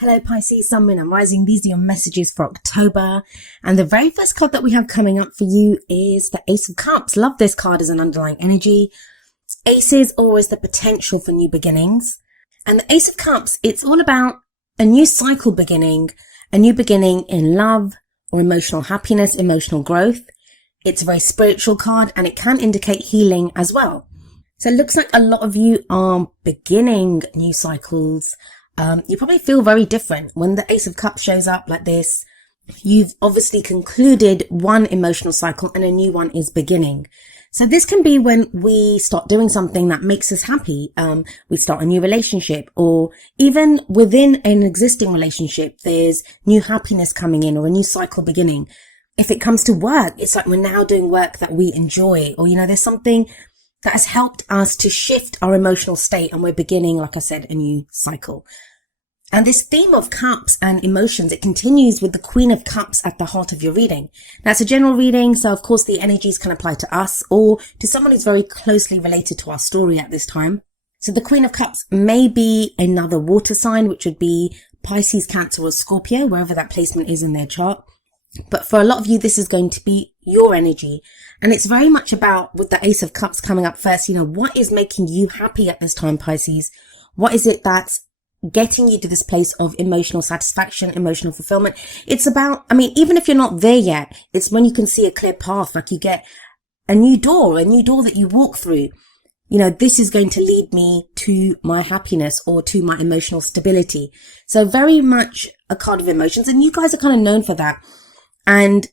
Hello Pisces, Sun, Moon and Rising. These are your messages for October. And the very first card that we have coming up for you is the Ace of Cups. Love this card as an underlying energy. Ace is always the potential for new beginnings. And the Ace of Cups, it's all about a new cycle beginning, a new beginning in love or emotional happiness, emotional growth. It's a very spiritual card and it can indicate healing as well. So it looks like a lot of you are beginning new cycles. You probably feel very different when the Ace of Cups shows up like this. You've obviously concluded one emotional cycle and a new one is beginning. So this can be when we start doing something that makes us happy. We start a new relationship, or even within an existing relationship, there's new happiness coming in or a new cycle beginning. If it comes to work, it's like we're now doing work that we enjoy, or, there's something that has helped us to shift our emotional state and we're beginning, like I said, a new cycle. And this theme of cups and emotions, it continues with the Queen of Cups at the heart of your reading. Now, it's a general reading, so of course the energies can apply to us or to someone who's very closely related to our story at this time. So the Queen of Cups may be another water sign, which would be Pisces, Cancer or Scorpio, wherever that placement is in their chart. But for a lot of you, this is going to be your energy. And it's very much about, with the Ace of Cups coming up first, what is making you happy at this time, Pisces? What is it that's getting you to this place of emotional satisfaction, emotional fulfillment? It's about, even if you're not there yet, it's when you can see a clear path, like you get a new door that you walk through. This is going to lead me to my happiness or to my emotional stability. So very much a card of emotions, and you guys are kind of known for that. And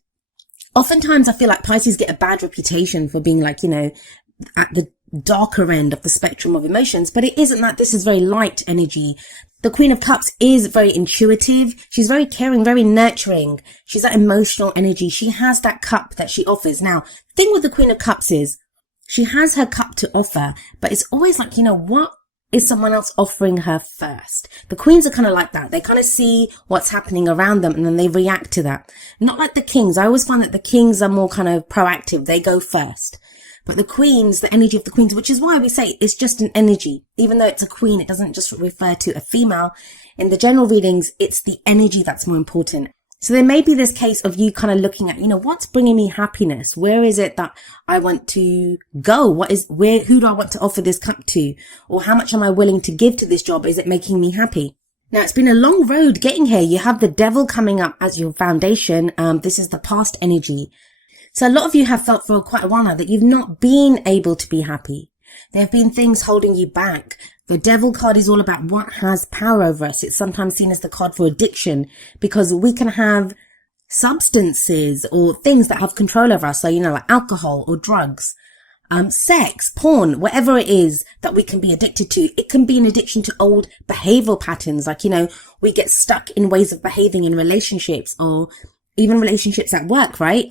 oftentimes I feel like Pisces get a bad reputation for being like, at the darker end of the spectrum of emotions, but it isn't that. This is very light energy. The Queen of Cups is very intuitive. She's very caring, very nurturing. She's that emotional energy. She has that cup that she offers. Now, the thing with the Queen of Cups is she has her cup to offer, but it's always like, what is someone else offering her first? The queens are kind of like that. They kind of see what's happening around them and then they react to that. Not like the kings. I always find that the kings are more kind of proactive. They go first. But the queens, the energy of the queens, which is why we say it's just an energy. Even though it's a queen, it doesn't just refer to a female. In the general readings, it's the energy that's more important. So there may be this case of you kind of looking at, what's bringing me happiness? Where is it that I want to go? Who do I want to offer this cup to? Or how much am I willing to give to this job? Is it making me happy? Now, it's been a long road getting here. You have the Devil coming up as your foundation. This is the past energy. So a lot of you have felt for quite a while now that you've not been able to be happy. There have been things holding you back. The Devil card is all about what has power over us. It's sometimes seen as the card for addiction because we can have substances or things that have control over us. So, like alcohol or drugs, sex, porn, whatever it is that we can be addicted to. It can be an addiction to old behavioral patterns. Like, we get stuck in ways of behaving in relationships or even relationships at work, right?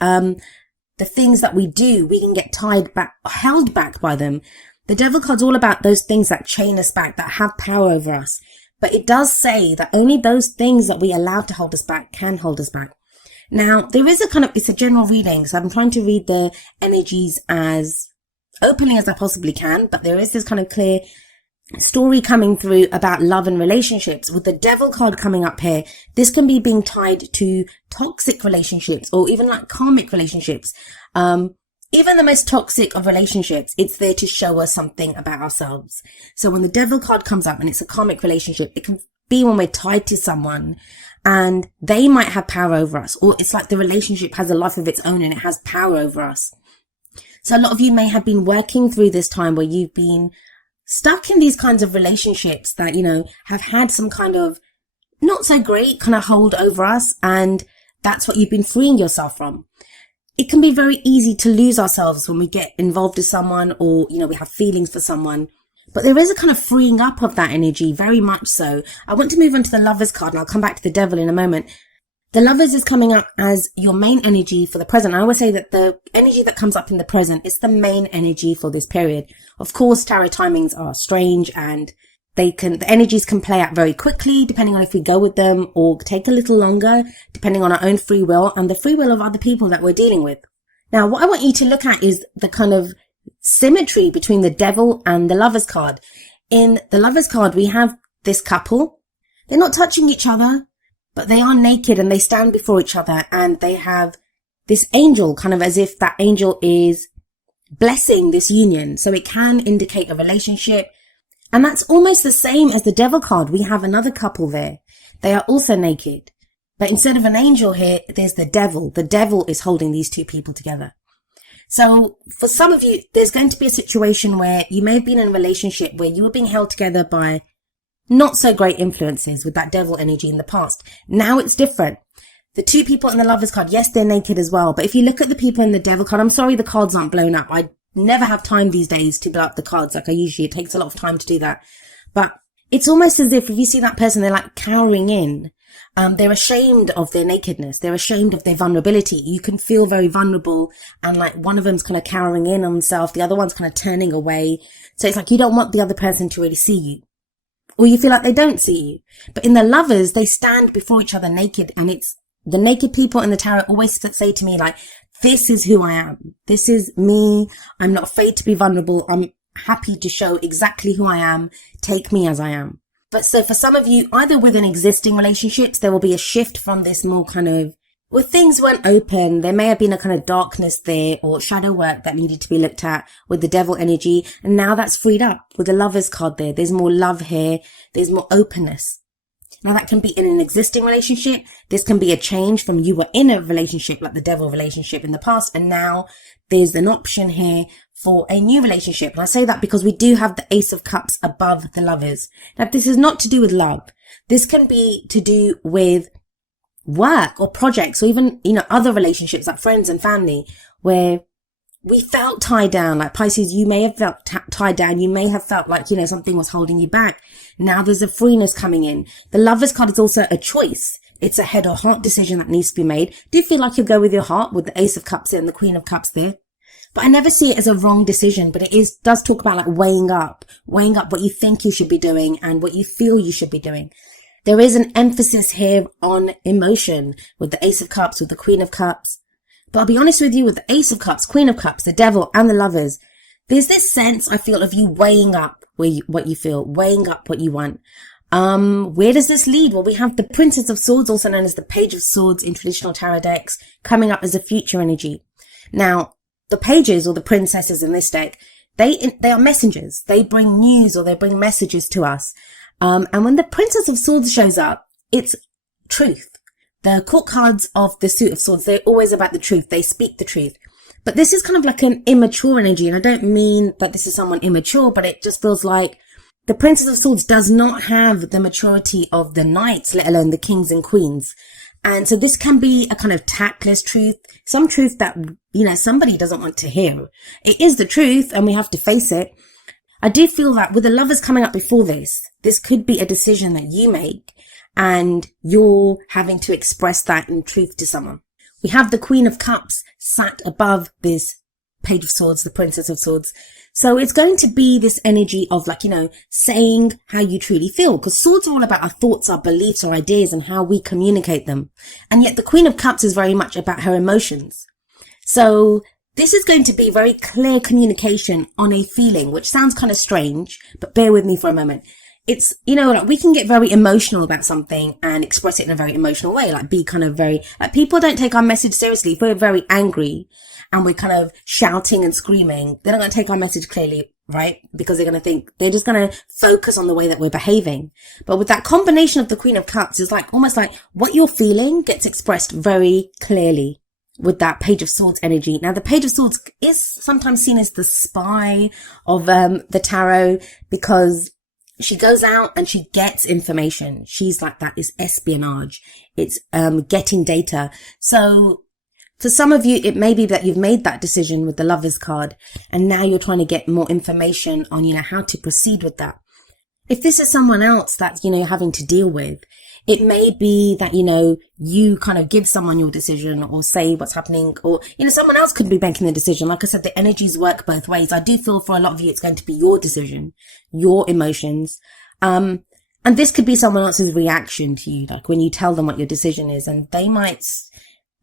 The things that we do, we can get tied back, held back by them. The Devil card's all about those things that chain us back, that have power over us. But it does say that only those things that we allow to hold us back can hold us back. Now, there is it's a general reading, so I'm trying to read the energies as openly as I possibly can, but there is this kind of clear story coming through about love and relationships. With the Devil card coming up here, this can be being tied to toxic relationships or even like karmic relationships. Even the most toxic of relationships, it's there to show us something about ourselves. So when the Devil card comes up and it's a karmic relationship, it can be when we're tied to someone and they might have power over us, or it's like the relationship has a life of its own and it has power over us. So a lot of you may have been working through this time where you've been stuck in these kinds of relationships that, have had some kind of not so great kind of hold over us. And that's what you've been freeing yourself from. It can be very easy to lose ourselves when we get involved with someone or, we have feelings for someone. But there is a kind of freeing up of that energy, very much so. I want to move on to the Lovers card and I'll come back to the Devil in a moment. The Lovers is coming up as your main energy for the present. I always say that the energy that comes up in the present is the main energy for this period. Of course, tarot timings are strange and the energies can play out very quickly depending on if we go with them, or take a little longer depending on our own free will and the free will of other people that we're dealing with. Now, what I want you to look at is the kind of symmetry between the Devil and the Lovers card. In the Lovers card, we have this couple. They're not touching each other, but they are naked and they stand before each other, and they have this angel, kind of as if that angel is blessing this union. So it can indicate a relationship. And that's almost the same as the devil card. We have another couple there. They are also naked. But instead of an angel here, there's the devil. The devil is holding these two people together. So for some of you, there's going to be a situation where you may have been in a relationship where you were being held together by not so great influences with that devil energy in the past. Now it's different. The two people in the Lovers card, yes, they're naked as well. But if you look at the people in the devil card, I'm sorry the cards aren't blown up. I never have time these days to blow up the cards like I usually. It takes a lot of time to do that. But it's almost as if you see that person, they're like cowering in. They're ashamed of their nakedness. They're ashamed of their vulnerability. You can feel very vulnerable, and like one of them's kind of cowering in on themselves. The other one's kind of turning away. So it's like you don't want the other person to really see you, or you feel like they don't see you. But in the Lovers, they stand before each other naked, and it's the naked people in the tarot always say to me like, this is who I am. This is me. I'm not afraid to be vulnerable. I'm happy to show exactly who I am. Take me as I am. But so for some of you, either within existing relationships, there will be a shift from this more kind of, where things weren't open. There may have been a kind of darkness there or shadow work that needed to be looked at with the devil energy. And now that's freed up with the Lovers card there. There's more love here. There's more openness. Now that can be in an existing relationship. This can be a change from you were in a relationship like the devil relationship in the past, and now there's an option here for a new relationship. And I say that because we do have the Ace of Cups above the Lovers. Now this is not to do with love. This can be to do with work or projects, or even, other relationships like friends and family, where we felt tied down. Like Pisces, you may have felt tied down. You may have felt like, something was holding you back. Now there's a freeness coming in. The Lovers card is also a choice. It's a head or heart decision that needs to be made. Do you feel like you'll go with your heart with the Ace of Cups there and the Queen of Cups there? But I never see it as a wrong decision, but does talk about like weighing up what you think you should be doing and what you feel you should be doing. There is an emphasis here on emotion with the Ace of Cups, with the Queen of Cups. But I'll be honest with you, with the Ace of Cups, Queen of Cups, the Devil and the Lovers, there's this sense, I feel, of you weighing up what you feel, weighing up what you want. Where does this lead? Well, we have the Princess of Swords, also known as the Page of Swords in traditional tarot decks, coming up as a future energy. Now, the pages or the princesses in this deck, they are messengers. They bring news or they bring messages to us. And when the Princess of Swords shows up, it's truth. The court cards of the Suit of Swords, they're always about the truth. They speak the truth. But this is kind of like an immature energy. And I don't mean that this is someone immature, but it just feels like the Princess of Swords does not have the maturity of the knights, let alone the kings and queens. And so this can be a kind of tactless truth, some truth that, somebody doesn't want to hear. It is the truth and we have to face it. I do feel that with the Lovers coming up before this could be a decision that you make and you're having to express that in truth to someone. We have the Queen of Cups sat above this Page of Swords, the Princess of Swords. So it's going to be this energy of saying how you truly feel, because swords are all about our thoughts, our beliefs, our ideas, and how we communicate them. And yet the Queen of Cups is very much about her emotions. So this is going to be very clear communication on a feeling, which sounds kind of strange, but bear with me for a moment. It's, we can get very emotional about something and express it in a very emotional way, be kind of very, people don't take our message seriously. If we're very angry and we're kind of shouting and screaming, they're not going to take our message clearly, right? Because they're going to think, they're just going to focus on the way that we're behaving. But with that combination of the Queen of Cups, it's almost like what you're feeling gets expressed very clearly with that Page of Swords energy. Now, the Page of Swords is sometimes seen as the spy of the tarot, because she goes out and she gets information. She's like that. It's espionage. It's getting data. So for some of you, it may be that you've made that decision with the Lovers card and now you're trying to get more information on, how to proceed with that. If this is someone else that, you're having to deal with, it may be that, you kind of give someone your decision or say what's happening, or, someone else could be making the decision. Like I said, the energies work both ways. I do feel for a lot of you, it's going to be your decision, your emotions. And this could be someone else's reaction to you, like when you tell them what your decision is, and they might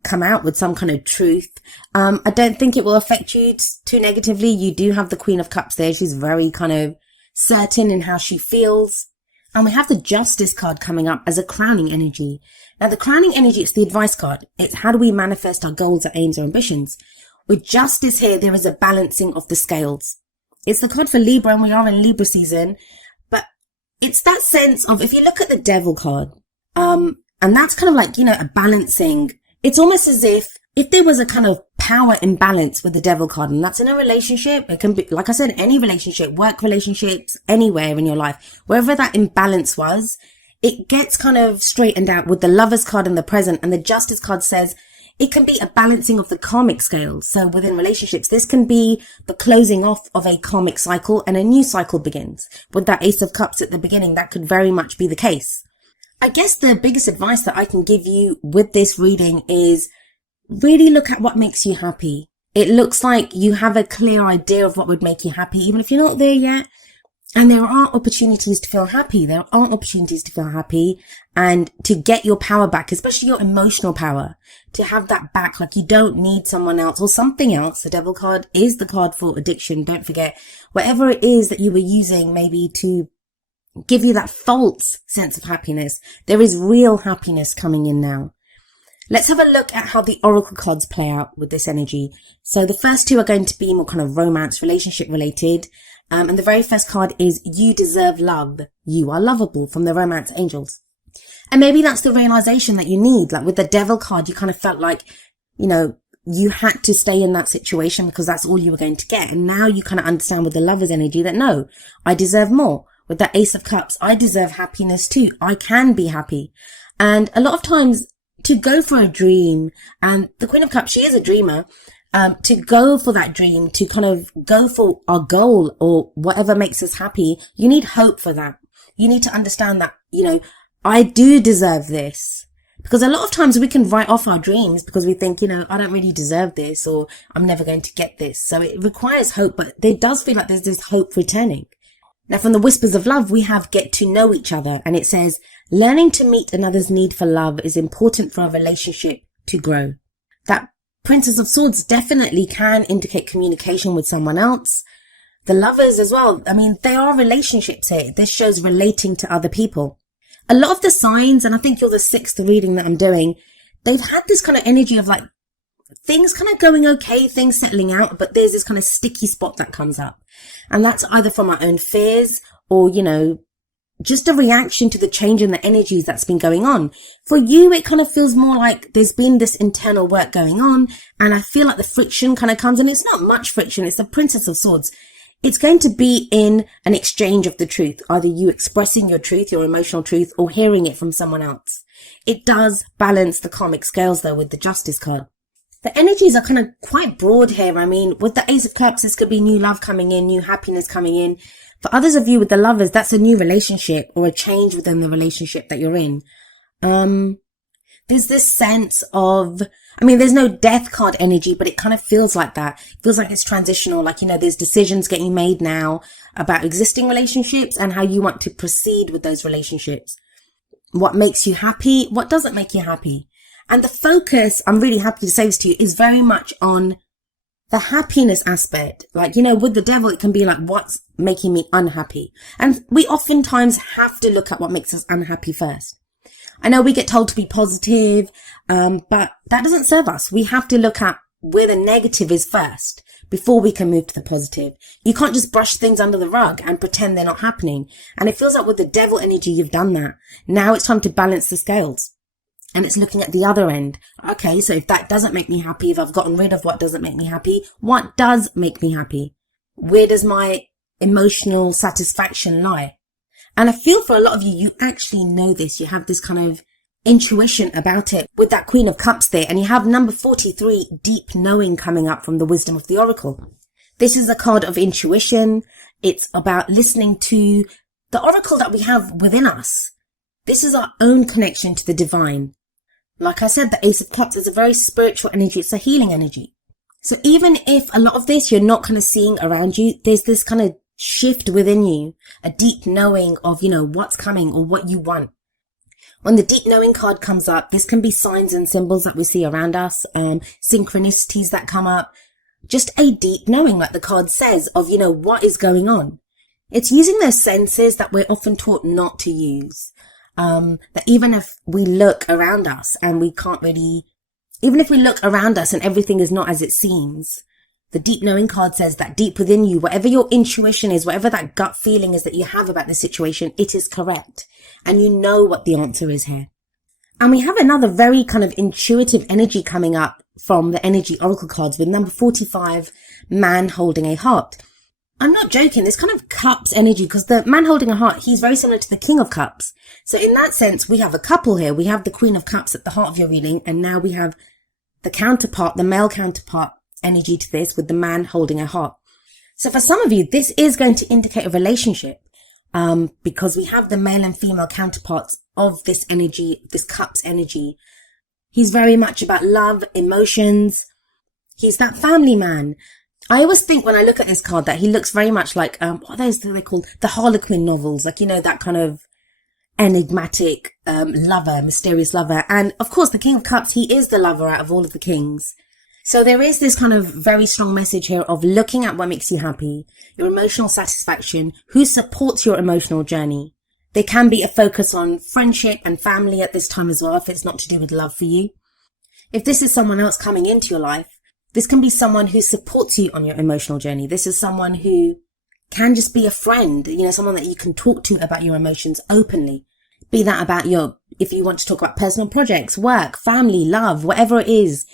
come out with some kind of truth. I don't think it will affect you too negatively. You do have the Queen of Cups there. She's very kind of certain in how she feels. And we have the Justice card coming up as a crowning energy. Now, the crowning energy, it's the advice card. It's how do we manifest our goals, our aims, our ambitions. With Justice here, there is a balancing of the scales. It's the card for Libra, and we are in Libra season. But it's that sense of, if you look at the Devil card, and that's kind of like, a balancing. It's almost as if there was a kind of power imbalance with the Devil card, and that's in a relationship. It can be, like I said, any relationship, work relationships, anywhere in your life, wherever that imbalance was, it gets kind of straightened out with the Lovers card in the present. And the Justice card says it can be a balancing of the karmic scales. So within relationships, this can be the closing off of a karmic cycle and a new cycle begins. With that Ace of Cups at the beginning, that could very much be the case. I guess the biggest advice that I can give you with this reading is really look at what makes you happy. It looks like you have a clear idea of what would make you happy, even if you're not there yet. And there are opportunities to feel happy. There are opportunities to feel happy and to get your power back, especially your emotional power, to have that back. Like, you don't need someone else or something else. The Devil card is the card for addiction. Don't forget, whatever it is that you were using maybe to give you that false sense of happiness, there is real happiness coming in now. Let's have a look at how the oracle cards play out with this energy. So the first two are going to be more kind of romance, relationship related. And the very first card is You Deserve Love. You are lovable, from the Romance Angels. And maybe that's the realization that you need. Like with the Devil card, you kind of felt like, you had to stay in that situation because that's all you were going to get. And now you kind of understand with the Lover's energy that no, I deserve more. With that Ace of Cups, I deserve happiness too. I can be happy. And a lot of times to go for a dream, and the Queen of Cups, she is a dreamer, to go for that dream, to kind of go for our goal or whatever makes us happy, you need hope for that. You need to understand that, I do deserve this. Because a lot of times we can write off our dreams because we think, I don't really deserve this, or I'm never going to get this. So it requires hope, but it does feel like there's this hope returning. Now, from the Whispers of Love, we have Get to Know Each Other, and it says, learning to meet another's need for love is important for a relationship to grow. That Princess of Swords definitely can indicate communication with someone else. The Lovers as well. I mean, they are relationships here. This shows relating to other people. A lot of the signs, and I think you're the sixth reading that I'm doing, they've had this kind of energy of like things kind of going okay, things settling out, but there's this kind of sticky spot that comes up. And that's either from our own fears or, just a reaction to the change in the energies that's been going on. For you, it kind of feels more like there's been this internal work going on, and I feel like the friction kind of comes, and it's not much friction. It's the Princess of Swords. It's going to be in an exchange of the truth, either you expressing your truth, your emotional truth, or hearing it from someone else. It does balance the karmic scales though with the Justice card. The energies are kind of quite broad here. I mean, with the Ace of Cups, this could be new love coming in, new happiness coming in. For others of you with the Lovers, that's a new relationship or a change within the relationship that you're in. There's this sense of, there's no Death card energy, but it kind of feels like that. It feels like it's transitional, like, there's decisions getting made now about existing relationships and how you want to proceed with those relationships. What makes you happy? What doesn't make you happy? And the focus, I'm really happy to say this to you, is very much on the happiness aspect. Like, with the Devil, it can be like, what's making me unhappy? And we oftentimes have to look at what makes us unhappy first. I know we get told to be positive, but that doesn't serve us. We have to look at where the negative is first before we can move to the positive. You can't just brush things under the rug and pretend they're not happening. And it feels like with the Devil energy, you've done that. Now it's time to balance the scales. And it's looking at the other end. Okay, so if that doesn't make me happy, if I've gotten rid of what doesn't make me happy, what does make me happy? Where does my emotional satisfaction lie? And I feel for a lot of you, you actually know this. You have this kind of intuition about it with that Queen of Cups there. And you have number 43, deep knowing, coming up from the Wisdom of the Oracle. This is a card of intuition. It's about listening to the oracle that we have within us. This is our own connection to the divine. Like I said, the Ace of Cups is a very spiritual energy. It's a healing energy. So even if a lot of this you're not kind of seeing around you, there's this kind of shift within you, a deep knowing of, what's coming or what you want. When the deep knowing card comes up, this can be signs and symbols that we see around us, synchronicities that come up, just a deep knowing, like the card says, of, what is going on. It's using those senses that we're often taught not to use. That even if we look around us and we can't really, even if we look around us and everything is not as it seems, the deep knowing card says that deep within you, whatever your intuition is, whatever that gut feeling is that you have about the situation, it is correct. And you know what the answer is here. And we have another very kind of intuitive energy coming up from the energy oracle cards with number 45, man holding a heart. I'm not joking, this kind of cups energy, because the man holding a heart, he's very similar to the king of cups. So in that sense, we have a couple here. We have the queen of cups at the heart of your reading, and now we have the counterpart, the male counterpart energy to this with the man holding a heart. So for some of you, this is going to indicate a relationship, because we have the male and female counterparts of this energy, this cups energy. He's very much about love, emotions. He's that family man. I always think when I look at this card that he looks very much like, what are those they called? The Harlequin novels. Like, you know, that kind of enigmatic, lover, mysterious lover. And of course, the King of Cups, he is the lover out of all of the kings. So there is this kind of very strong message here of looking at what makes you happy, your emotional satisfaction, who supports your emotional journey. There can be a focus on friendship and family at this time as well, if it's not to do with love for you. If this is someone else coming into your life, this can be someone who supports you on your emotional journey. This is someone who can just be a friend, you know, someone that you can talk to about your emotions openly. Be that about if you want to talk about personal projects, work, family, love, whatever it is.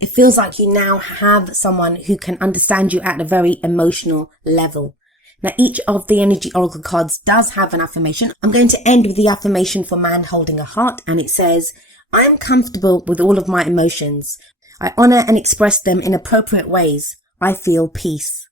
It feels like you now have someone who can understand you at a very emotional level. Now, each of the energy oracle cards does have an affirmation. I'm going to end with the affirmation for man holding a heart, and it says, I am comfortable with all of my emotions. I honor and express them in appropriate ways. I feel peace.